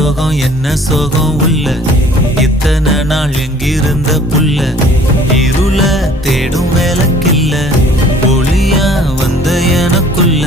சோகம் என்ன சோகம் உள்ள இத்தனை நாள் எங்கிருந்த புள்ள இருள தேடும் வேலைக்கில்ல ஒளியா வந்த எனக்குள்ள